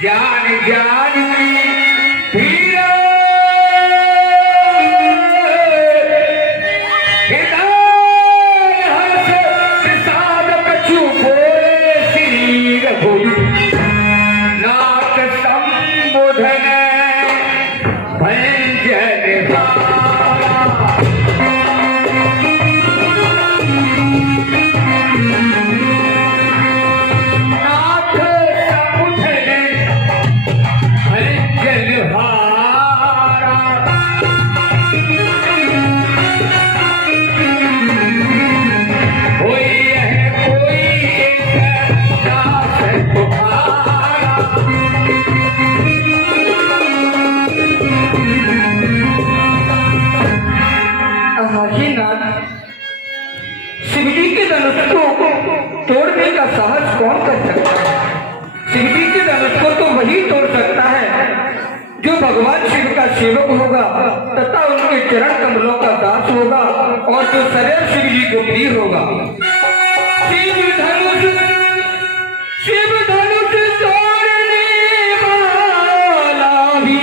ज्ञान ज्ञान की धीरे नाथ संबोधन भंजन शिवजी के धनुष को तोड़ने का साहस कौन कर सकता है? शिवजी के धनुष को तो वही तोड़ सकता है जो भगवान शिव का सेवक होगा तथा उनके चरण कमलों का दास होगा और जो सदैव शिव जी को प्रिय होगा। शिव धनुष तोड़ने वाला भी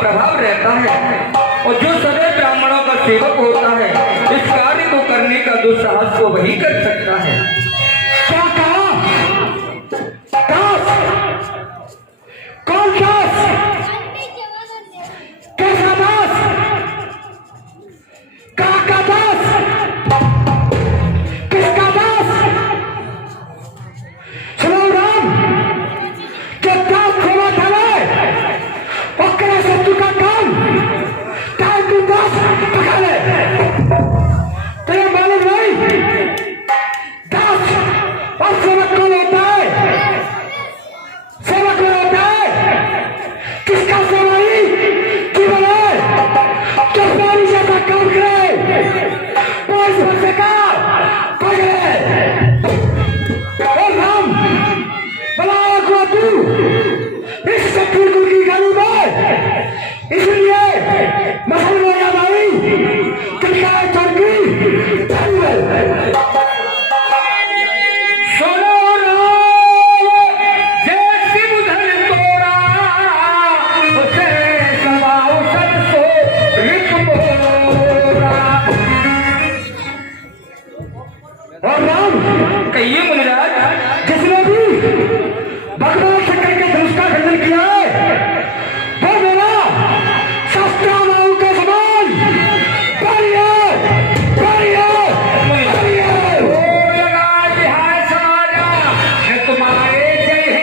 प्रभाव रहता है और जो सदैव ब्राह्मणों का सेवक होता है, इस कार्य को करने का दुस्साहस को वही कर सकता है। क्या कहा? दास? कौन दास? कैसा दास? कहाँ का दास? किसका दास? सुनो राम, जो दास खोला था और करे शत्रु का काम, टाइम टू दास पकड़ ले। तेरे मालूम नहीं दास और सेवक कौन होता है? सेवक कौन होता है? किसका सेवक जीवन है? जो पानी जैसा काम करे, पांच वर्ष का पकड़े। और हम बलाया को तू इस शत्रु की गाड़ी में, इसलिए मसल में याद आई कितना चौकी और राम कहिए मुनिराज। जिसने भी भगवान शंकर के धनुष का खंडन किया है, वो मेरा शास्त्रामाओं के समान बढ़िया बढ़िया बढ़िया तुम्हारे जय है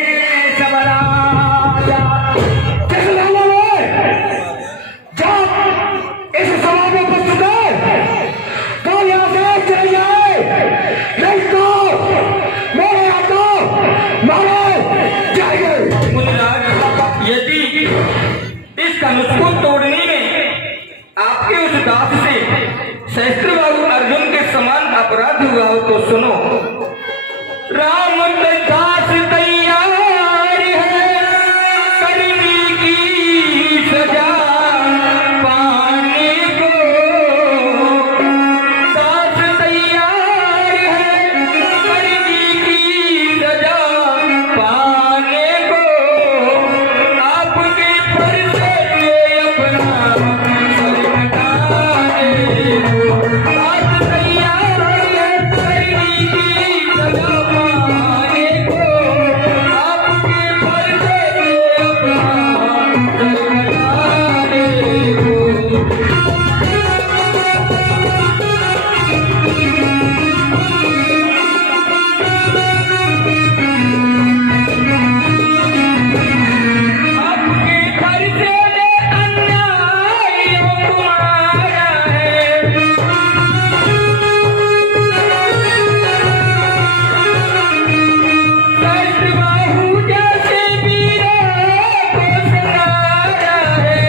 सब राजा। जिस लाला में जब इस सभा में उपस्थित है तो यहाँ से चले जाए, नहीं तो मेरे हाथों मारे जाएंगे। मुनिराज, यदि इस धनुष को तोड़ने में आपके उस दास से सहस्त्रबाहु अर्जुन के समान अपराध हुआ हो तो सुनो। राम दास तैयार है करने की सजा पाने को, दास तैयार है करने की सजा पाने को, आपके पर से अपना सर कटाने को, दास तैयार है करने की सजा पाने को, आपके पर से अपना सर कटाने को। आपके घर से अन्याय तुम्हारा है, सहस्त्रबाहु जैसे वीरों को सताया है।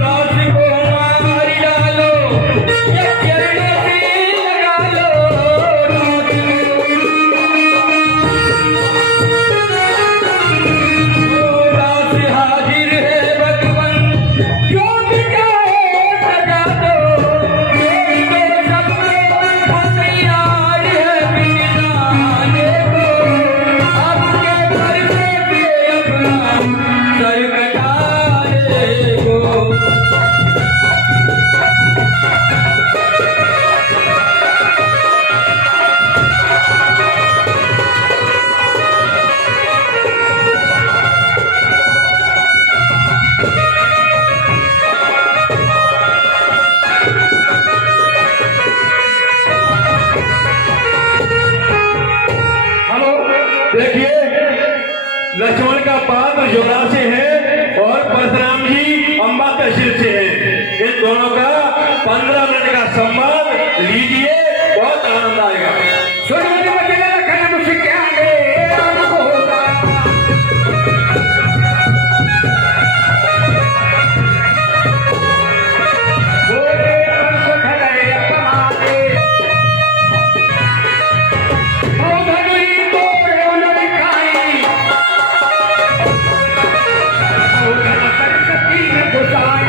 दास को मार डालो या चरणों से लगा लो रोज। दास हाजिर है भगवन, जो भी चाहे सजा दो, मेरे सबको तैयार है मिटाने को, आपके पर से अपना सर कटाने को। हेलो, देखिए लक्ष्मण का पात्र युवराज से है और परशुराम जी अंबा तहसील से है। इन दोनों का 15 मिनट का सम्मान लीजिए, बहुत आनंद आएगा। सुनिए बच्चे, रखना मुझसे क्या है आपको होगा। बोले परसों खड़े अपमाने, ओ भगवी तोड़े उन्होंने खाई, ओ घन सरस्वती ने घुसाई।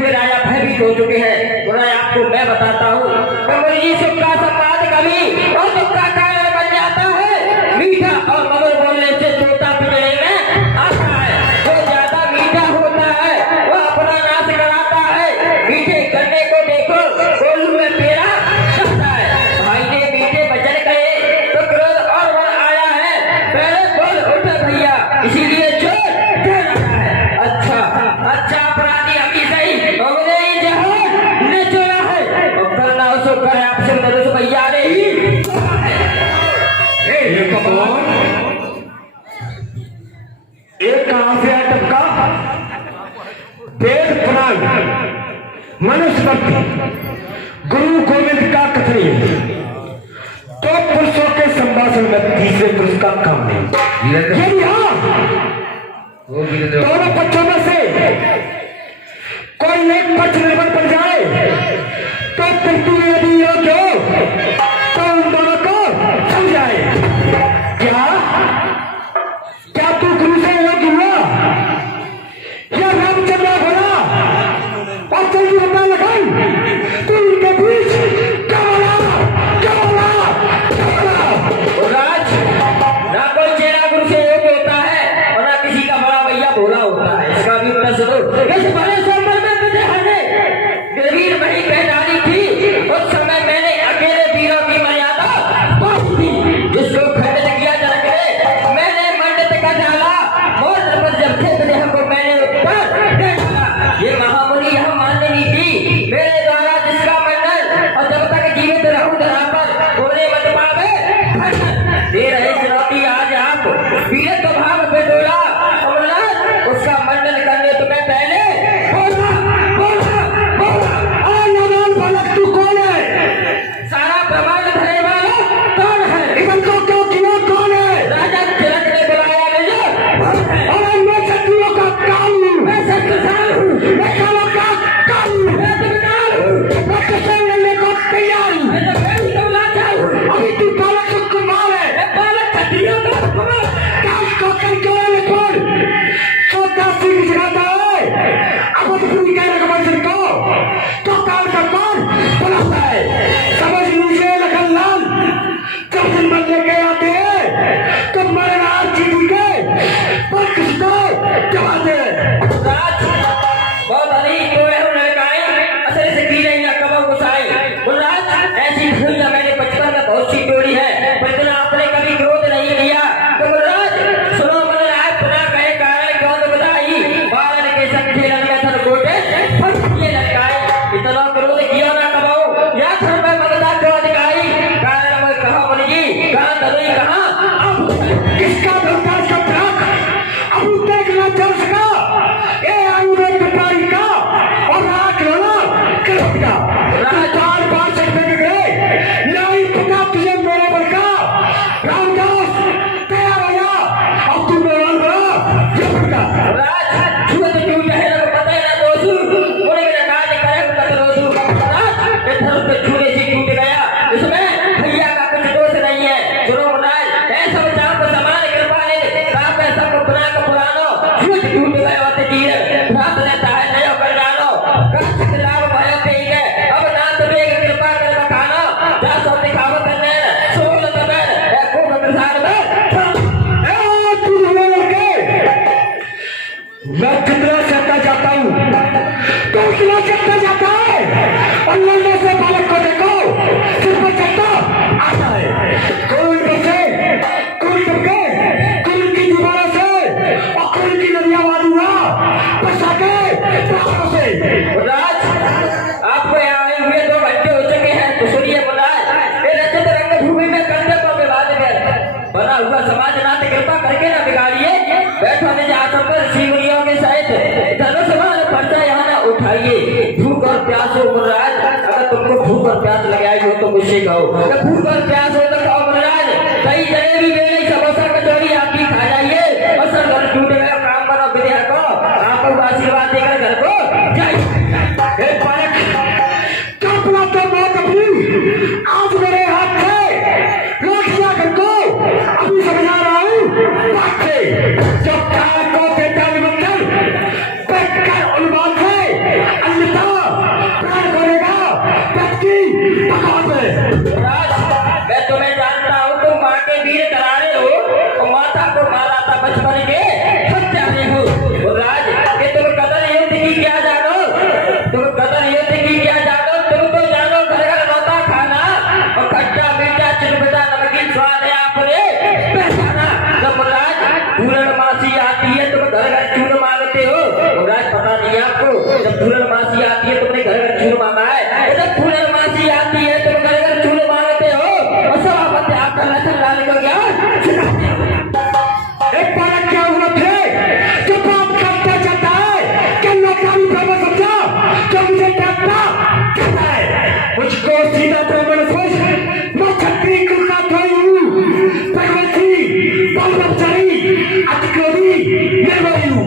हुए राजा भयभीत हो चुके हैं। तो राजा आपको मैं बताता हूँ, कमरी सुक्का संवाद कभी और सुक्का कारण बन जाता है। मीठा और मधुर बोलने से तोता पिंजरे में आता है। जो ज्यादा मीठा होता है वो अपना नाश कराता है। मीठे गन्ने को देखो कोल्हू में पेड़ा खाता है। भाई ने मीठे वचन कहे तो क्रोध और बढ़ आया है। पहले बोल उठे भैया, इसीलिए चोर डर रहा है। अच्छा अच्छा अपराधी अभी सही हमने ही जहां ने चोरा है और करना उसको करे आपसे नरस भैया ने ही ये कौन? एक कहां से है टपका? वेद पुराण मनुस्मृति गुरु गोविंद का कथनीय तो पुरुषों के संभाषण में तीसरे पुरुष का काम नहीं। यदि हाँ दोनों पक्षों में से कोई एक पक्ष निर्भर पड़ जाए तो तृतीय यदि योग्य हो तो उन दोनों को समझाए। क्या क्या तू गुरु से योग्य हुआ या रामचंद्र बोला और जल्दी बता लगाई तू इनके बीच क्या बोला क्या बोला क्या बोला? राज ना कोई चेहरा गुरु से योग्य होता है और ना किसी का बड़ा भैया भोला होता है। इसका भी उत्तर सुनो। इस बड़े सोमवार में मुझे हने गिरवीर वही कह डाली थी। उस समय मैंने अकेले वीरों की मर्यादा बहुत थी, जिसको खंडित किया जा करे मैंने मंडित कर डाला। और जब थे देह को मैंने ऊपर दे डाला। ये महामुनि यह मानने नहीं थी मेरे द्वारा जिसका मंडल और जब तक जीवित रहूं धरा पर बोले मत पावे दे रहे चुनौती आज आप वीर तो भाव पे डोला उसका मंडल करने तुम्हें पहले बोला बोला बोला। नादान बालक तू कौन है? सारा प्रमाण धरे वाला कौन है? इधर को क्यों किया कौन है? राजा तिलक ने बुलाया मुझे और मैं शत्रुओं का काल हूँ, मैं शक्तिशाली हूँ, मैं कालों का काल हूँ, मैं तुमदार हूँ, मैं किसान लड़ने को तैयार हूँ। मैं तो प्रेम का लाचा हूँ, अभी तू बालक सुकुमार है, मैं बालक क्षत्रियों का कुमार। काल को करके वाले कौन? सोता सिंह सिखाता है अब अपनी कह रकम सिंह को तो काल का कौन बुलाता है? समझ लीजिए लखन लाल, जब दिन बन लेके आते हैं तो मरना जीती के पर किसको जवाते राज बहुत अधिक तो है लड़काई असर से की नहीं ना कबो गुसाई। राज ऐसी भूलिया मैंने बचपन में बहुत सी तोड़ी है पर इतना आपने कभी क्रोध नहीं किया। तो राज सुनो मनराज पुनः कहे कारण कौन बताई बालन के संग खेलन में थर गोटे फंस किए लड़काई। इतना क्रोध किया ना कबो या थर में मगदा क्यों दिखाई कारण मैं कहा बोली जी कहाँ धरोई कहाँ किसका धोखा सब राख अब देखना चल सका ये आयुर्वेद कटारी का और राख लोना करोड़ का चार पांच रुपए में गए लाई पता तुझे मेरे बल का रामदास तैयार हो जा अब तू मेरा बड़ा ये पड़का राज छुआ तो क्यों चाहे लोग पता ही ना दोस्तू बोले मेरा काज करे उनका दोस्तू राज ये धर्म पे छूने से टूट गया इसमें भैया का कुछ दोष नहीं है। सुनो राज ऐसा बचाव को समान कृपा ले रात में सब पुराना का पुरानो छूट टूट गए होते जीवन रात रहता है नयो कर डालो कष्ट लाभ भयो तेई है अब ना तुम्हें कृपा कर बखानो जा सो दिखावा करने सोल तबे एको प्रसाद में तू हमें लड़के मैं कितना चलता जाता हूँ तो कितना चलता जाता है और लड़ने से बालक को देखो सिर पर चलता आता है कोई बचे कोई टपके कोई की दीवारों से और कोई की नदियां वादियां बसा के पहाड़ों से। राज आपको यहाँ आए हुए 2 घंटे हो चुके हैं तो सुनिए बुलाए ये रचित रंगभूमि में कंधे को विवाद में बना हुआ समाज नाथ कृपा करके ना बिगाड़िए। बैठो निज आसन पर ऋषि मुनियों के सहित धनुष बाण पर्चा यहाँ ना उठाइए। भूख और प्यास हो मुनराज अगर तुमको भूख और प्यास लगे आई हो तो मुझसे कहो भूख और प्यास हो तो कहो मुनराज कहीं जलेबी बेड़ी समोसा कचौड़ी आप भी खा जाइए और सब घर टूट गए काम बनो विद्या को आपको आशीर्वाद देकर घर को जाइए। बालक कपड़ा तो मौत अपनी आज मेरे हाथ से रोक दिया घर को अभी समझा रहा हूँ बात से जब काल को देता निमंत्रण बैठ कर अनुवाद है अन्यथा पूर्णमासी आती है तुमने घर घर चूर मांगा है, जब पूर्णमासी आती है तुम घर घर चूर मांगते हो और सभापति आपका लक्षण लाने को क्या एक बार क्या हुआ थे जो बात करता जाता है कि नौकरी ब्राह्मण समझा जो मुझे कहता है मुझको सीधा ब्राह्मण सोच मैं छत्री कुल का थोड़ी हूँ भगवती ब्रह्मचारी अतिक्रोधी निर्भय हूँ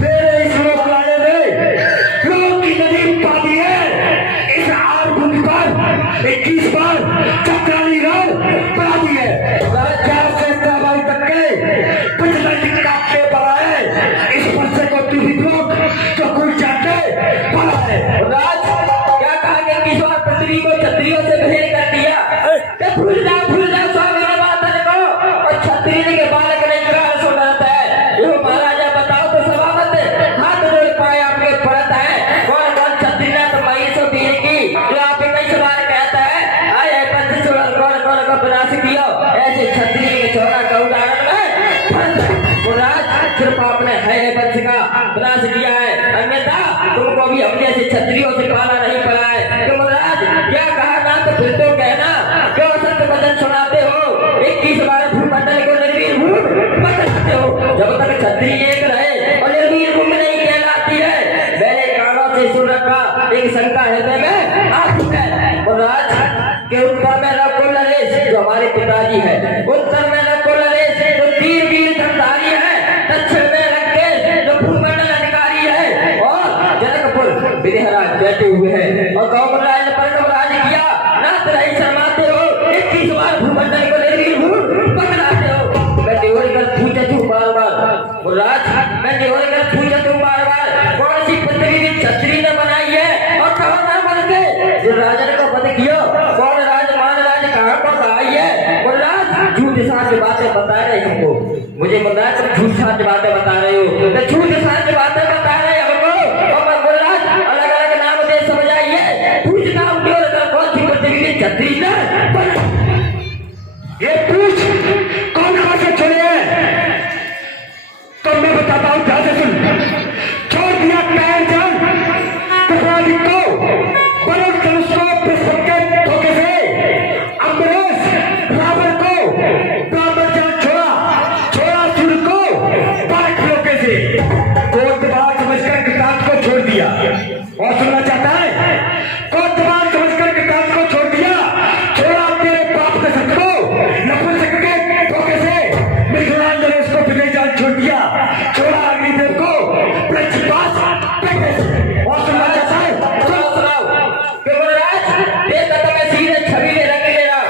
मेरे इस लोक लाने में लोक की नदी पा दी है इस आर भूमि पर 21 बार चक्रानी रण बना दी है 4 से 3 बारी तक के पिछले टिक्का के पड़ा है इस वर्षे को तू भी लोग जो कोई जाते पड़ा है राज क्या कहा कि किस बार पृथ्वी को छत्रियों से भेद कर दिया कि भूल जाओ स्वामी बात को और छत्री के बालक ने ग्रह सो डरता है यो महाराजा बताओ तो सभापति हाथ जोड़ पाए आपके पड़ता है कौन कौन छत्री ने तो मई वीर की जो आपके कई बार कहता है आए पंच छोड़ कौन कौन को विनाश किया ऐसे छत्री के छोरा का उदाहरण है राज सिर्फ आपने है वंश का विनाश किया है अन्यथा तुमको भी हम जैसे छत्रियों से पाला नहीं पड़ा है तुम राज क्या कहा ना तो फिर तो कहना क्यों सत्य वचन सुनाते हो 21 बार भूमंडल को निर्वीर भूमि बताते हो जब तक छत्री एक रहे और निर्वीर भूमि नहीं कहलाती है मैंने कानों से सुन रखा एक शंका हृदय में आती है और राज के उत्तर में रखो नरेश जो हमारे पिताजी है उत्तर में रखो नरेश जो तीर वीर धनधारी है दक्षिण में रखेश जो भूमंडल अधिकारी है और जनकपुर विदेहराज बैठे हुए हैं और गौमराज ने पर्णवराज किया नाथ रही शर्माते हो 21 बार भूमंडल को निर्वीर भूमि बतलाते हो मैं देवरी कर पूछे तू बार बार राज मैं देवरी कर पूछे तू बार बार कौन सी पृथ्वी छत्री ने बनाई है और कहाँ ना बन के जो राजन को बंद किया कौन राज मान राज कहाँ को आई है और राज झूठ साच बातें बता रहे हमको मुझे पता है तुम झूठ साच बातें बता रहे हो तो झूठ साच बातें बता रहे हमको और मैं बोल रहा अलग अलग नाम दे समझाइए पूछना उद्योग कौन सी पृथ्वी की छत्री ने ये पूछ कौन कहां से चले हैं तो मैं बताता हूं ध्यान से सुन छोड़ दिया पैर जान टुकड़ी को बड़े धनुष को पुष्प के धोखे से अम्बरेश रावण को ब्राह्मण जान छोड़ा सूर्य को बाढ़ धोखे से कोतवाल समझकर किताब को छोड़ दिया और सुनना चाहता है कोतवाल समझकर किताब को छोड़ दिया छोड़ा तेरे बाप के सच को नपुंसक के धोखे से मिथिलान नरेश को विजय जान छोड़ दिया छोड़ा अग्निदेव को प्रतिपास और सुनना चाहता है सुनाओ कि महाराज देखा तो मैं सीधे छबीले रंग ले रहा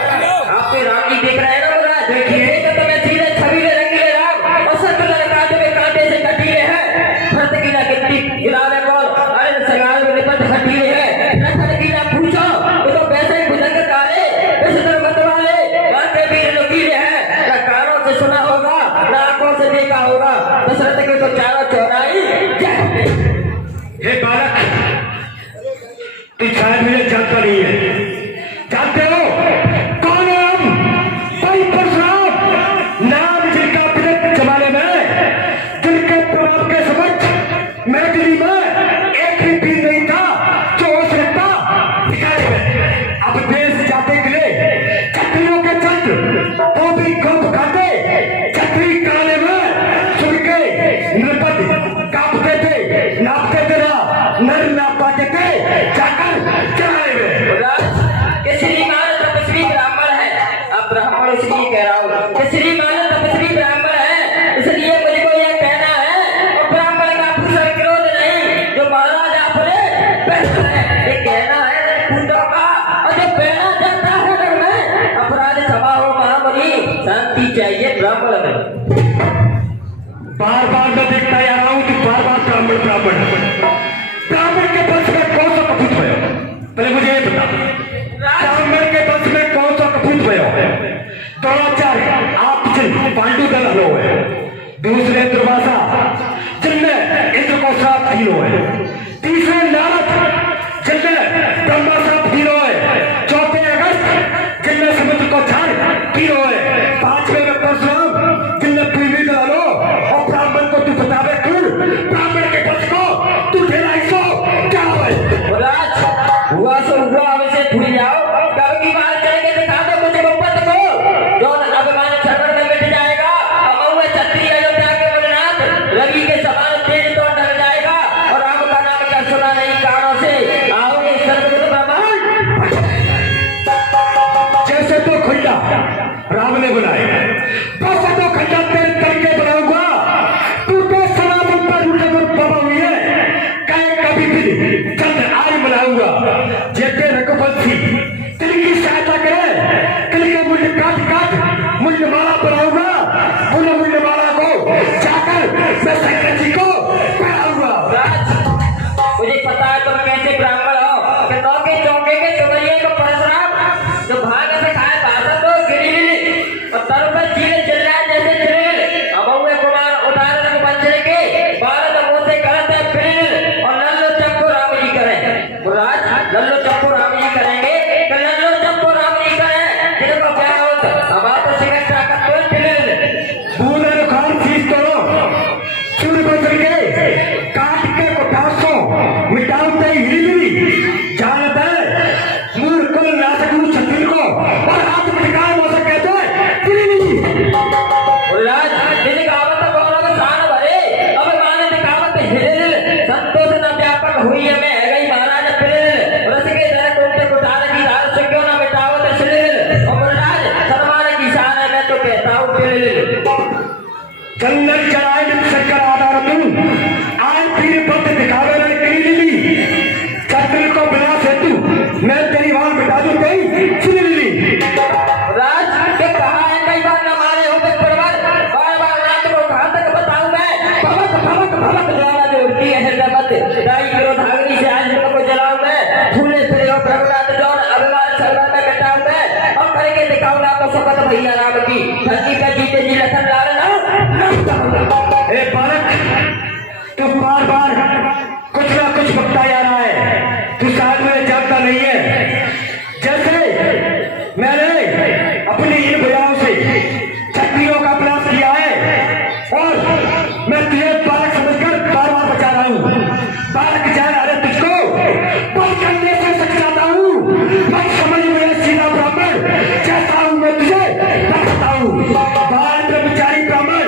आप पे रानी देख रहे हैं ना महाराज देखा तो मैं सीधे छबीले रंग ले रहा और सत्य कांटे में कांटे से कटीले हैं भरत की ना गिनती गिरावे कौन अरे सगाल में निपट कटीले हैं रखन की ना पूछो तो वैसे ही भुजंग काले इस तरह मतवाले कांटे भी नुकीले हैं ना कानों से सुना होगा ना आंखों से देखा होगा दशरथ के तो चारों चौराही हे बालक तू शायद मुझे जानता नहीं है जानते हो कौन है हम भाई परशुराम नाम जिनका विदित जमाने में जिनके प्रभाव के समझ मैं दिल्ली में एक ही पीर नहीं था जो हो सकता दिखाने में अब देश जाते के लिए छत्रियों के चंद्र वो भी गप खाते छत्री काले में सुन के नृपति कांपते थे नापते थे ना नर ना पाते थे जाकर चलाए हुए श्रीमान तपस्वी ब्राह्मण है अब ब्राह्मण इसलिए कह रहा हूँ कि श्रीमान तपस्वी ब्राह्मण है इसलिए मुझको यह कहना है और ब्राह्मण का भूषण विरोध नहीं जो महाराज आपने पहना है ये कहना है कुंडों का और जो पहना जाता है घर में अपराध क्षमा हो महामुनि शांति चाहिए ब्राह्मण में बार बार मैं देखता आ रहा हूँ कि बार बार ब्राह्मण ब्राह्मण के वंश में कौन सा कपूत भयो पहले मुझे ये बता ब्राह्मण के वंश में कौन सा कपूत भयो द्रोणाचार्य आप जिन पांडु दल हलो है दूसरे दुर्वासा जिनने इंद्र को श्राप दियो है तीसरे नारद जिनने ब्रह्मा श्राप दियो है चौथे अगस्त जिनने समुद्र को झाड़ दियो है पांचवे में परशुराम जिनने पृथ्वी दल हलो और ब्राह्मण को तू बतावे क्यों ब्राह्मण के वंश को तू ढेलाई सो क्या है राम ने बुलाए। बस तो खंडा तेरे तरीके बनाऊंगा, तू तो सनातन पर उठे तो बाबा हुई है, कहे कभी भी चंद आई बुलाऊंगा, जेते रघुवंशी तेरी की सहायता करे, तेरे के मूल्य काट काट मूल्य माला बनाऊंगा, मूल्य माला को जाकर मैं शंकर जी को पहनाऊंगा। मुझे पता है तुम कैसे ब्राह्मण हो कि नौके चौके के चुगलिए को परशुराम जो भाग से खाए भाषा तो गिरी और तर पर चीले चल रहा है जैसे चिल अब हुए कुमार उदाहरण बच्चे के भारत मुंह से करते फिर और लल्लो चप्पू राम जी करें मुराद लल्लो चप्पू राम जी करेंगे तो लल्लो चप्पू राम जी करें जिनको क्या होता अब आप सिगरेट ताकत तो फिर बूंदन खान चीज करो सूर्य बदल के काट के कोठासों मिटाते हिली जानता है मूर्ख को नाशक छत्तीस को और हाथ टिकाए मौसम कहते उल्लास दिन गावत गौरव शान भरे अब माने दिखावत हिरिल संतोष न व्यापक हुई है मैं गई महाराज फिरिल रस के दर कोटे कुठार की धार से क्यों न मिटावत सिरिल और उल्लास सन्मान की शान है मैं तो कहता हूँ फिरिल चंदन चढ़ाए जब शंकर आधार तू आज पीर पद दिखावे न करी छत्तीस को बिना सेतु मैं तेरी वाल मिटा दूं कहीं सुन ली राज के कहा है कई बार न मारे हो परिवार बार बार रात को कहां तक बताऊं मैं भवक ज्वाला जो उठती है हृदयवत दाई करो धागनी से आज को जलाऊं मैं फूले फिरे हो प्रभुनाथ जौन अभिमान सर्वा में कटाऊं मैं और करके दिखाऊं ना तो शपथ भैया राम की धरती पे जीते जी लखन लाल ना ए बालक तू बार बार कुछ ना कुछ बकता जा रहा है, तू शायद मुझे जानता नहीं है। जैसे मैंने अपनी इन भुजाओं से क्षत्रियों का प्रयास किया है और मैं तुझे बालक समझकर बार बार बचा रहा हूँ। बालक जान अरे तुझको बल करने से सक जाता हूँ, मैं समझ में सीधा ब्राह्मण जैसा हूँ मैं तुझे बताता हूँ। बाल ब्रह्मचारी ब्राह्मण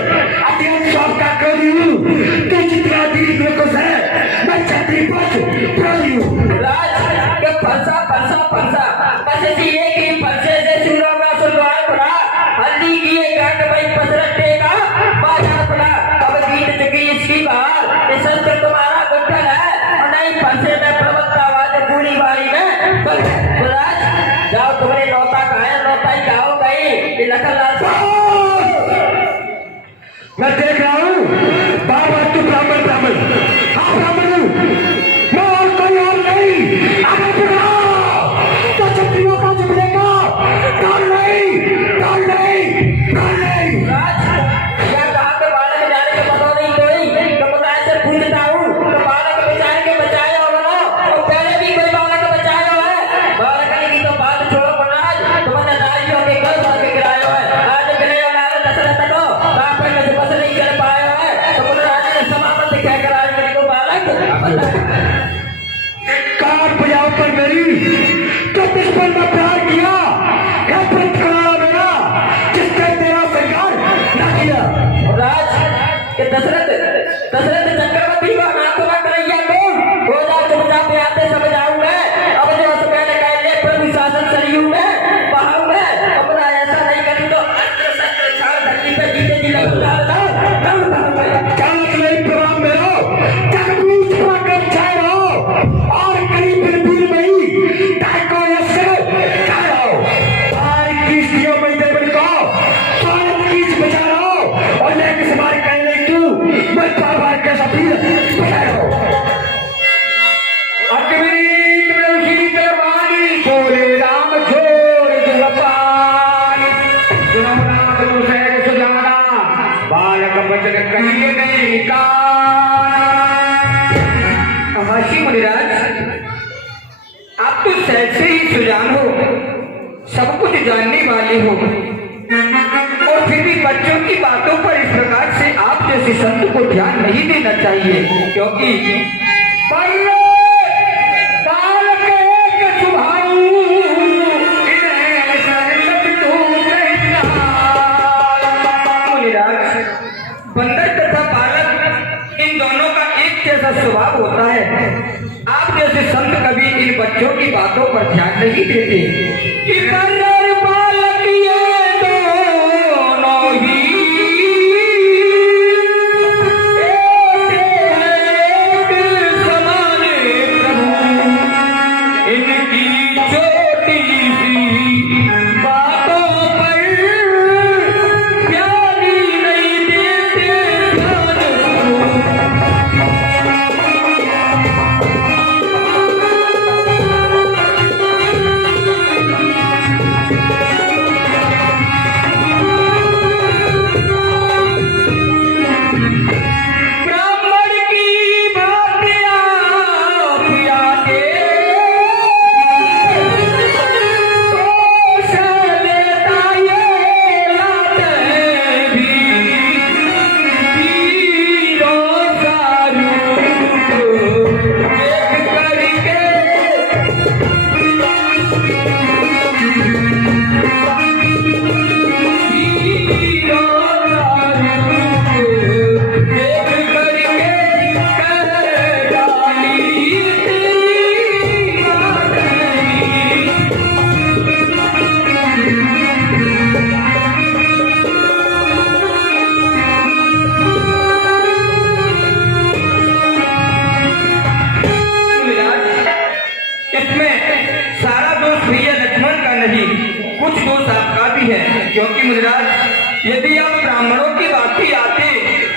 अत्यंत स्वाब का क्रोधी हूँ, तू जितना दीर्घ निर्कुश है मैं क्षत्रिय पक्ष प्रोधी हूँ। राज के फंसा बस इसी एक ही फंसे से सुनो ना सुनवाए पड़ा हल्दी की एक गांठ भाई पसरटे का बाजार पड़ा अब बीत चुकी इसकी बात ये शस्त्र तुम्हारा गुट्ठल है और नहीं फंसे में प्रवक्ता आवाज पूरी बारी में तो राज जाओ तुम्हारे नौता का है नौता ही जाओ गई ये लखनलाल मैं देख रहा हूँ बार बार तू ब्राह्मण हाँ ब्राह्मण हूँ मैं और कोई और नहीं। अगर पकड़ा तो क्षत्रियों का जुबलेगा कौन नहीं राज क्या कहा के बालक जाने के पता नहीं कोई तो बताए से पूछता हूँ तो बालक बेचारे के बचाए हो ना और पहले भी कोई बालक बचाए हो है बालक की तो बात छोड़ो महाराज तुमने नारियों के घर भर के गिराए है आज गिरे हो नारे दशरथ को बाप पे बस नहीं कर पाए हो है तो महाराज ने समापत कह कर आज मेरे को बालक कार बजाओ पर मेरी तो किस पर मैं प्यार किया या प्रतिक्रिया मेरा जिसने तेरा संगार न किया। राज के दशरथ चक्रवर्ती को नाथों का करैया कौन हो जा चुपचाप पे आते सब जाऊं मैं अब जो मैंने कह लिया प्रभु शासन सरयू में बहाऊ में अपना ऐसा नहीं करूं तो अस्त्र शस्त्र छाड़ धरती पे जीते जी लगूंगा चालक नहीं प्रणाम मेरो जगबीच पराक्रम छाए रहो और करीब बिल्कुल नहीं टाइको यसे छाए रहो तार किस्तियों में दे बन को स्वागत कीच बचा रहो और लेके समार कहने तू मैं बार बार के सभी बचा रहो अकबीर में उसी दरबारी बोले राम छोड़ जलपानी सुनाम तुझे सुजाना बालक बचन कहिए नहीं का हाशी मुनिराज आप तो सहज से ही सुजान हो सब कुछ जानने वाले हो और फिर भी बच्चों की बातों पर इस प्रकार से आप जैसे संत को ध्यान नहीं देना चाहिए क्योंकि बालक एक सुभाऊ इन्हें शरण तू मुनिराज बंदर तथा बालक इन दोनों का एक जैसा स्वभाव होता है। आप जैसे संत कभी इन बच्चों की बातों पर ध्यान नहीं देते। कि बालक ये दो इसमें सारा दोष भैया लक्ष्मण का नहीं, कुछ दोष आपका भी है। क्योंकि मुनिराज यदि आप ब्राह्मणों की बात ही आते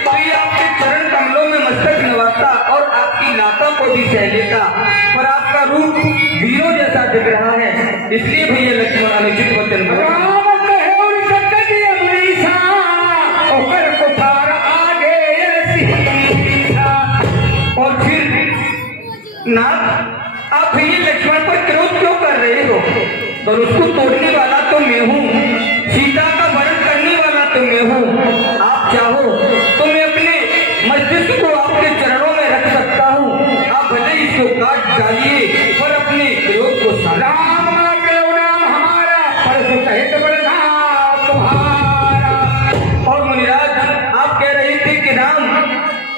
तो ये आपके चरण कमलों में मस्तक नवाता और आपकी लातों को भी सह लेता, पर आपका रूप वीरों जैसा दिख रहा है, इसलिए भैया लक्ष्मण अनुचित वचन बोले। राम कहे और सकती अमरीसा ओकर कुठार आगे सीसा। और फिर नाथ आप भैया लक्ष्मण पर क्रोध क्यों कर रहे हो? और उसको तोड़ने वाला तो मैं हूँ, सीता का वरण करने वाला तो मैं हूँ। आप चाहो तो मैं अपने मस्तिष्क को आपके चरणों में रख सकता हूँ, आप भले इसको काट डालिए पर अपने क्रोध को शांत। राम नाम हमारा परसु सहित बलधाम तुम्हारा। और मुनिराज आप कह रहे थे कि राम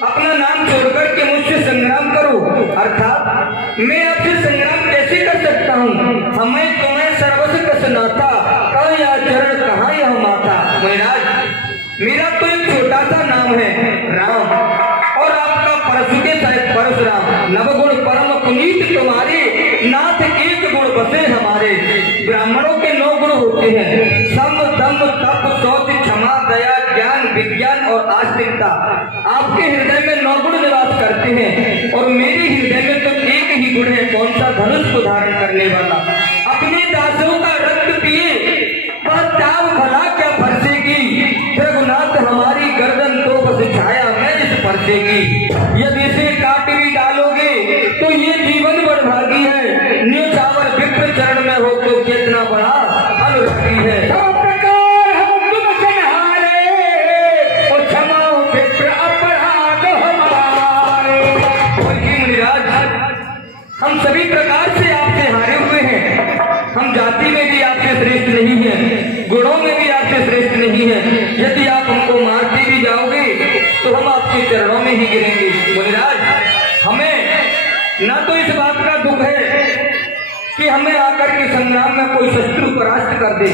अपना नाम छोड़कर के मुझसे संग्राम करो, अर्थात मैं आपसे संग्राम कैसे कर सकता हूँ? हमें तुम्हें सर्वस्व कसनाता, कहाँ यह चरण कहाँ यह माता। मुनिराज मेरा तो एक छोटा सा नाम है राम, और आपका परशु के सहित परशुराम। नवगुण परम पुनीत तुम्हारे, नाथ एक गुण बसे हमारे। ब्राह्मणों के 9 गुण होते हैं, सम दम तप शौच क्षमा दया ज्ञान विज्ञान और आस्तिकता। आपके हृदय में 9 गुण निवास करते हैं और मेरे हृदय में तो एक ही गुण है, कौन सा? धनुष को धारण करने वाला। अपने दासों का रक्त पिए वह ताव भला क्या फरसेगी? रघुनाथ हमारी गर्दन तो बस छाया मैं इस फरसेगी। यदि इसे काट भी डालोगे तो ये जीवन बड़भागी है, न्योछावर विप्र चरण में हो तो कितना बड़ा अनुरागी है। सब प्रकार हम तुमसे हारे और क्षमा विप्र अपराध हमारे। और ये मुनिराज हम सभी प्रकार से आपसे हारे हुए हैं, हम जाति में भी आपसे श्रेष्ठ नहीं है, गुणों में भी आपसे श्रेष्ठ नहीं है। यदि आप हमको मारते भी जाओगे तो हम आपके चरणों में ही गिरेंगे। मुनिराज हमें ना तो इस बात का दुख है कि हमें आकर के संग्राम में कोई शत्रु परास्त कर दे,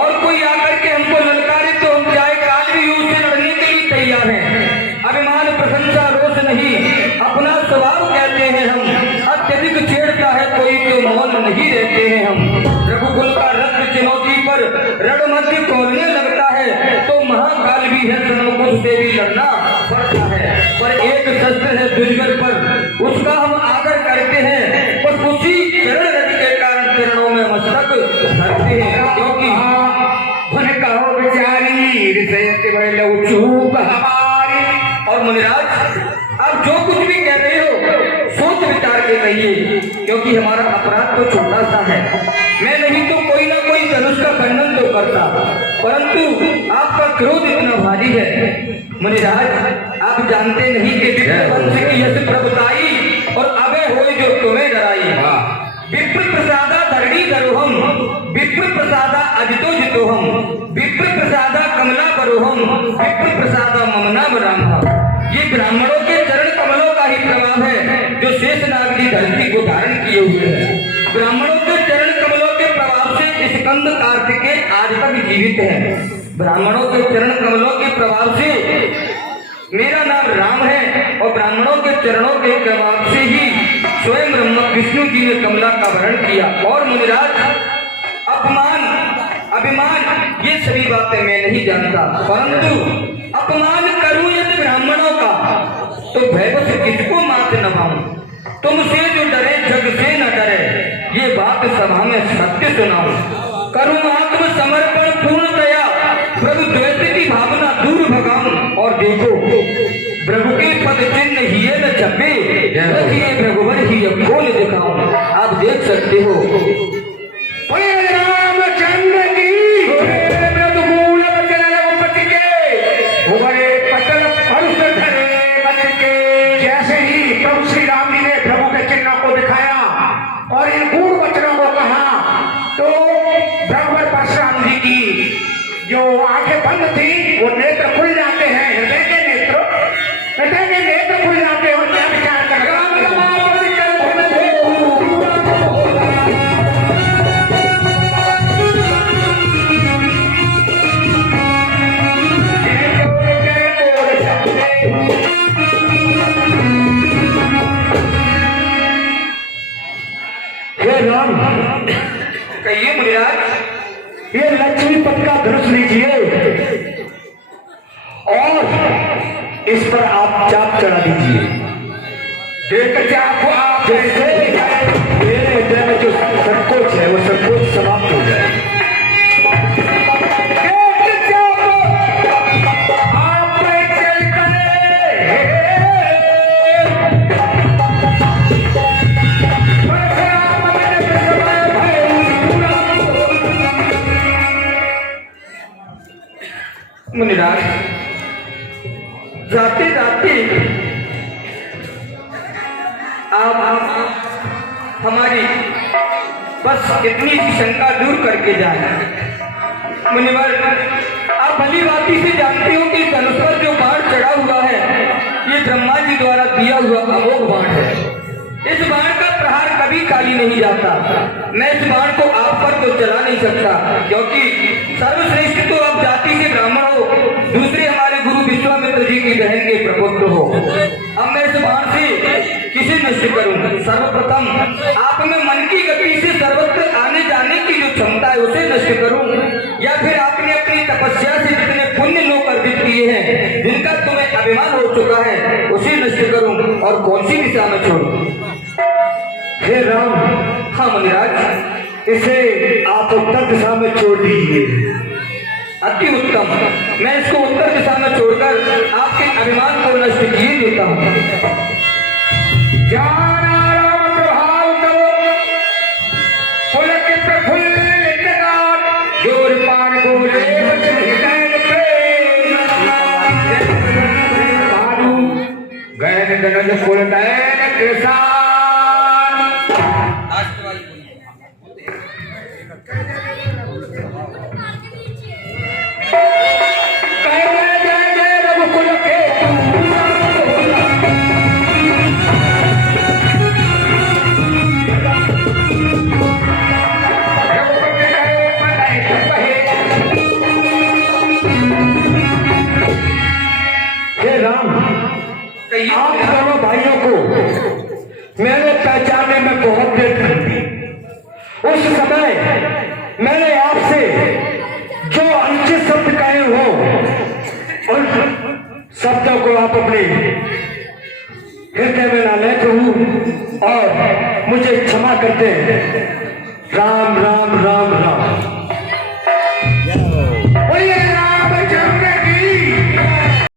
और कोई आकर के हमको ललकारे तो हम चाहे काल भी उससे लड़ने के लिए तैयार हैं। अभिमान प्रशंसा रोष नहीं, अपना स्वभाव कहते हैं हम। अत्यधिक छेड़ता है कोई तो मौन नहीं रहते हैं हम। रघुकुल का रक्त चुनौती पर रण मध्य खोलने लगता है तो महाकाल भी है, सनोकुल से भी लड़ना पड़ता है। पर एक शस्त्र है दुर्जन पर, उसका हम आदर करते हैं और उसी चरण रज के कारण चरणों में मस्तक धरते हैं। क्योंकि उन्हें कहो बेचारी हृदय बड़े चूक हमारी। और मुनिराज आप जो कुछ भी कह रहे हो सोच विचार के कहिए, क्योंकि हमारा अपराध तो छोटा सा है। मैं नहीं तो कोई ना कोई धनुष का खंडन तो करता, परंतु आपका क्रोध इतना भारी है। मुनिराज आप जानते नहीं कि विप्र वंश की यश प्रभुताई और अभय होए जो तुम्हें डराई। विप्र प्रसादा धरणी दरोहम, विप्र प्रसादा अजितो जितोहम, विप्र प्रसादा कमला बरोहम, विप्र प्रसादा ममना बराम। ये ब्राह्मणों के चरण कमलों का ही प्रभाव है जो शेषनाग की धरती को धारण किए हुए हैं। ब्राह्मणों के चरण कमलों के प्रभाव से स्कंद कार्तिकेय आज तक जीवित है। ब्राह्मणों के चरण कमलों के प्रभाव से मेरा नाम राम है, और ब्राह्मणों के चरणों के प्रभाव से ही स्वयं ब्रह्म विष्णु जी ने कमला का वरण किया। और मुनिराज अपमान अभिमान ये सभी बातें मैं नहीं जानता, परंतु अपमान करूं यदि ब्राह्मणों का तो भयवश किसको मात न पाऊं। तुमसे जो डरे जग से न डरे, ये बात सभा में सत्य सुनाऊं। करूं आत्म समर्पण पूर्ण दया, प्रभु द्वैत की भावना दूर भगाऊं। और देखो प्रभु के पद चिन्ह ही न छपे, रखिए भगवान ही खोल दिखाऊं। आप देख सकते हो रामचंद्र की मृदुगुण वचन रघुपति के उभरे पटल हर्ष धरे मन के। जैसे ही प्रभु श्री राम जी ने प्रभु के चिन्हों को दिखाया और इन गूढ़ वचनों को कहा, तो ब्रह्म परशुराम जी की जो आंखें बंद थी वो नेत्र खुल जाते हैं, हृदय के नेत्र खुल जाते हैं। और क्या विचार कर हे राम, कहिए मुनिराज। ये लक्ष्मी पद का धनुष लीजिए और इस पर आप चाप चढ़ा दीजिए। एक चाप आप जैसे मेरे हृदय में जो संकोच है वो संकोच समाप्त हो जाए। एक चाप आप पे चल करे। परशुराम मन विषम भय। मुनिराज, जाते जाते आप हमारी बस इतनी सी शंका दूर करके जाए। मुनिवर, आप भली भांति से जानते हो कि धनुष पर जो बाण चढ़ा हुआ है ये ब्रह्मा जी द्वारा दिया हुआ अमोघ बाण है। इस बाण का प्रहार कभी खाली नहीं जाता। मैं इस बाण को आप पर तो चला नहीं सकता, क्योंकि सर्वश्रेष्ठ तो आप जाति से ब्राह्मण हो, दूसरे हमारे गुरु विश्वामित्र जी की बहन के प्रपुत्र हो। अब मैं इस बाण से किसे नष्ट करूं? सर्वप्रथम आप में मन की गति से सर्वत्र आने जाने की जो क्षमता है उसे नष्ट करूं, या फिर आपने अपनी तपस्या से जितने पुण्य लोग अर्जित किए हैं, जिनका तुम्हें अभिमान हो चुका है, उसे नष्ट करूं, और कौन सी दिशा में छोड़ूं? हे राम, हाँ मुनिराज। इसे आप उत्तर दिशा में छोड़ दीजिए। अति उत्तम, मैं इसको उत्तर दिशा में छोड़कर आपके अभिमान को नष्ट किए देता हूँ। ज्ञान आराम प्रभाव करो, पुलकित फुल्लित गान, जोर पान बोले हृदय प्रेम भानु, गहन गगन कुल नयन किसान। आप दोनों भाइयों को मैंने पहचानने में बहुत देर कर दी। उस समय मैंने आपसे जो अनुचित शब्द कहे हो उन शब्दों को आप अपने हृदय में ना ले कहूं और मुझे क्षमा करते हैं।